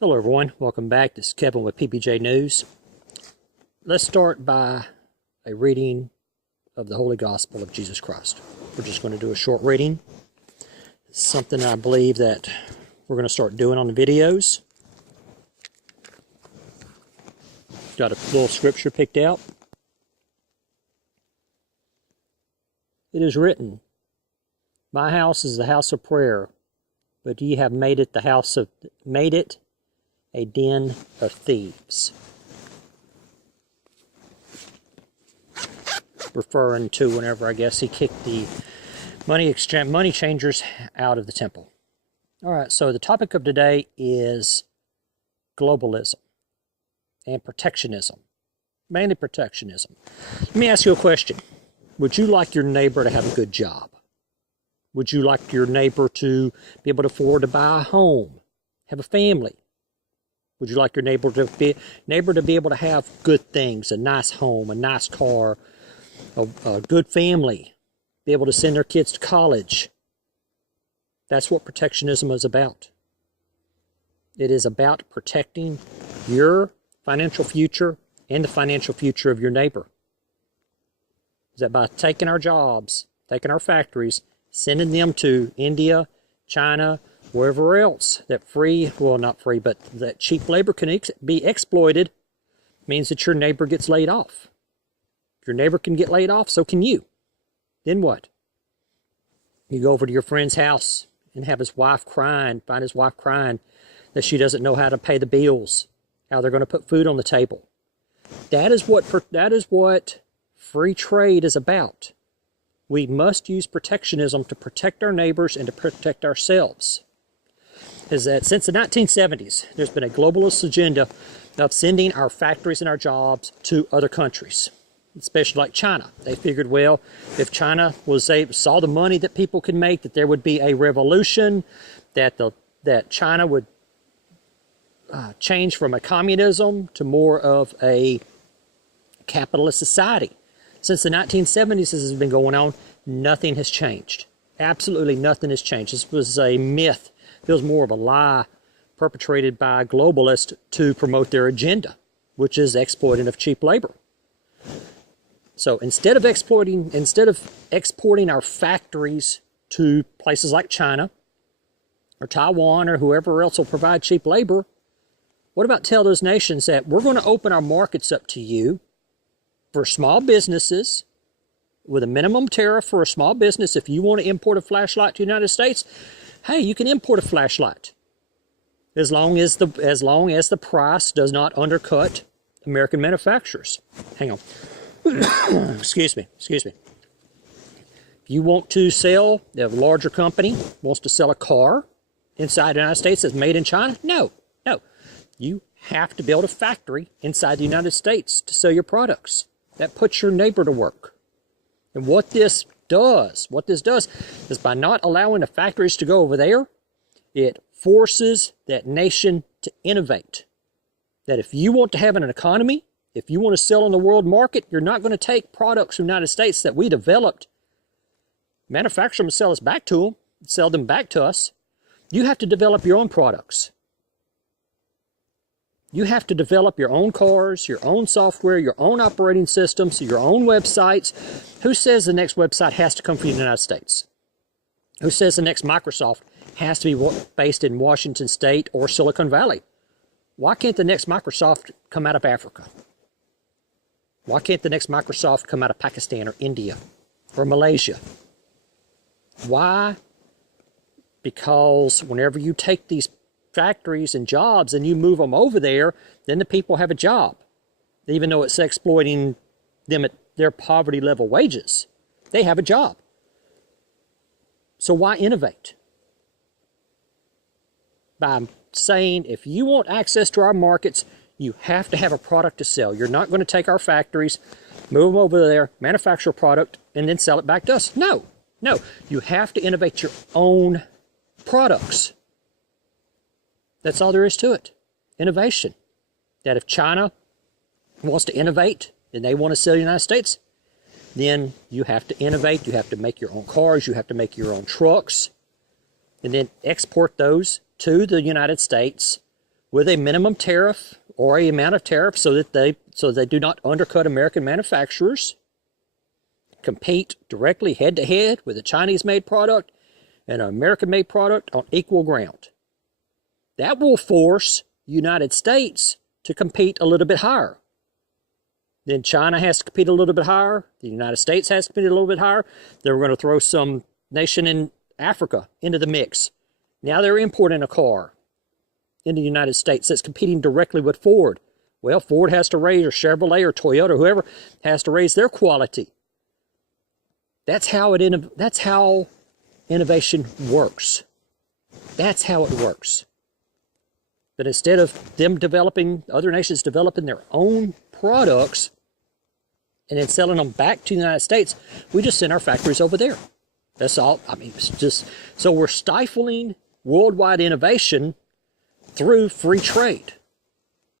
Hello everyone, welcome back. This is Kevin with PPJ News. Let's start by a reading of the Holy Gospel of Jesus Christ. We're just going to do a short reading. It's something I believe that we're going to start doing on the videos. Got a little scripture picked out. It is written, "My house is the house of prayer, but ye have made it a den of thieves." Referring to whenever, I guess, he kicked the money changers out of the temple. All right, so the topic of today is globalism and protectionism, mainly protectionism. Let me ask you a question. Would you like your neighbor to have a good job? Would you like your neighbor to be able to afford to buy a home, have a family? Would you like your neighbor to be able to have good things, a nice home, a nice car, a good family, be able to send their kids to college? That's what protectionism is about. It is about protecting your financial future and the financial future of your neighbor. Is that by taking our jobs, taking our factories, sending them to India, China, wherever else that that cheap labor can be exploited, means that your neighbor gets laid off. If your neighbor can get laid off, so can you. Then what? You go over to your friend's house and have his wife crying, find his wife crying that she doesn't know how to pay the bills, how they're going to put food on the table. That is what free trade is about. We must use protectionism to protect our neighbors and to protect ourselves. Is that since the 1970s, there's been a globalist agenda of sending our factories and our jobs to other countries, especially like China. They figured, well, if China saw the money that people could make, that there would be a revolution, that China would change from a communism to more of a capitalist society. Since the 1970s, this has been going on. Nothing has changed. Absolutely nothing has changed. This was a myth. It was more of a lie perpetrated by globalists to promote their agenda, which is exploiting of cheap labor. So instead of exporting our factories to places like China or Taiwan or whoever else will provide cheap labor, what about tell those nations that we're going to open our markets up to you for small businesses with a minimum tariff for a small business? If you want to import a flashlight to the United States, hey, you can import a flashlight as long as the price does not undercut American manufacturers. Hang on. Excuse me. If you want to sell, a larger company wants to sell a car inside the United States that's made in China, no. You have to build a factory inside the United States to sell your products. That puts your neighbor to work. And what this does is by not allowing the factories to go over there, it forces that nation to innovate. That if you want to have an economy, if you want to sell in the world market, you're not going to take products from the United States that we developed, manufacture them and sell them back to us. You have to develop your own products. You have to develop your own cars, your own software, your own operating systems, your own websites. Who says the next website has to come from the United States? Who says the next Microsoft has to be based in Washington State or Silicon Valley? Why can't the next Microsoft come out of Africa? Why can't the next Microsoft come out of Pakistan or India or Malaysia? Why? Because whenever you take these factories and jobs and you move them over there, then the people have a job. Even though it's exploiting them at their poverty level wages, they have a job. So why innovate? By saying, if you want access to our markets, you have to have a product to sell. You're not going to take our factories, move them over there, manufacture a product, and then sell it back to us. No. You have to innovate your own products. That's all there is to it. Innovation. That if China wants to innovate and they want to sell the United States, then you have to innovate. You have to make your own cars. You have to make your own trucks. And then export those to the United States with a minimum tariff or a amount of tariff so that they do not undercut American manufacturers, compete directly head-to-head with a Chinese-made product and an American-made product on equal ground. That will force the United States to compete a little bit higher. Then China has to compete a little bit higher. The United States has to compete a little bit higher. Then we're going to throw some nation in Africa into the mix. Now they're importing a car in the United States that's competing directly with Ford. Well, Ford has to raise, or Chevrolet or Toyota, whoever, has to raise their quality. That's how innovation works. That's how it works. But instead of them developing, other nations developing their own products and then selling them back to the United States, we just send our factories over there. That's all. I mean, it's just, so we're stifling worldwide innovation through free trade.